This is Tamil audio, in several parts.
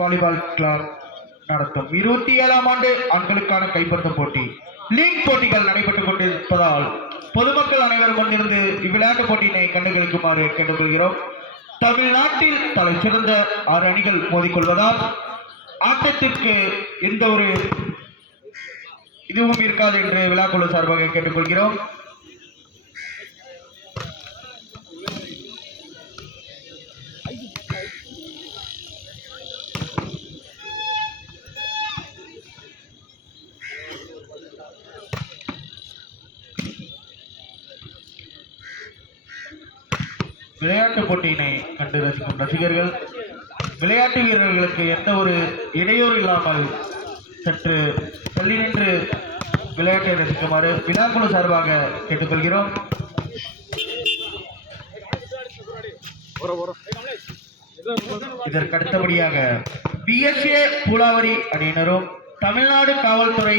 வாலிபால் கிளப் நடத்தும் 27ஆம் ஆண்டு ஆண்களுக்கான கைப்பந்து போட்டி லீக் போட்டிகள் நடைபெற்றுக் கொண்டிருப்பதால் பொதுமக்கள் அனைவரும் முன்னிருந்து இவ்விளையாட்டு போட்டியினை கண்டுகளிக்குமாறு கேட்டுக்கொள்கிறோம். தமிழ்நாட்டில் தலை சிறந்த 6 அணிகள் மோதிக்கொள்வதால் ஆட்டத்திற்கு எந்த ஒரு இதுவும் இருக்காது என்று விழாக்குழு சார்பாக கேட்டுக்கொள்கிறோம். விளையாட்டு போட்டியினை கண்டு ரசிக்கும் ரசிகர்கள் விளையாட்டு வீரர்களுக்கு எந்த ஒரு இடையூறு இல்லாமல் சற்று தள்ளி நின்று விளையாட்டை ரசிக்குமாறு விழாக்குழு சார்பாக கேட்டுக்கொள்கிறோம். இதற்கு அடுத்தபடியாக பிஎஸ்ஏ பூலாவரி அணியினரும் தமிழ்நாடு காவல்துறை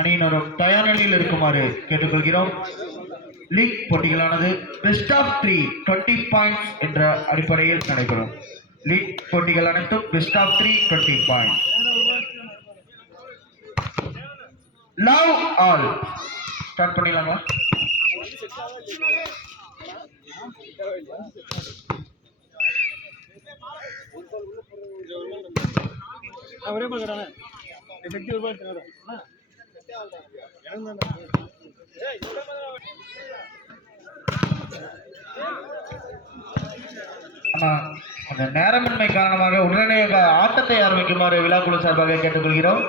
அணியினரும் தயார் நிலையில் இருக்குமாறு கேட்டுக்கொள்கிறோம். லீக் போட்டிகளானது பெஸ்ட் ஆஃப் 3 20 பாயிண்ட்ஸ் என்ற அடிப்படையில் நடைபெறும். லீக் போட்டிகள் அனைத்தும் best of 3 20 points. Love all start பண்ணிடலாங்களா? ஒரே பால் அந்த நேரமின்மை காரணமாக உடனடியாக ஆட்டத்தை ஆரம்பிக்குமாறு விழாக்குழு சார்பாக கேட்டுக்கொள்கிறோம்.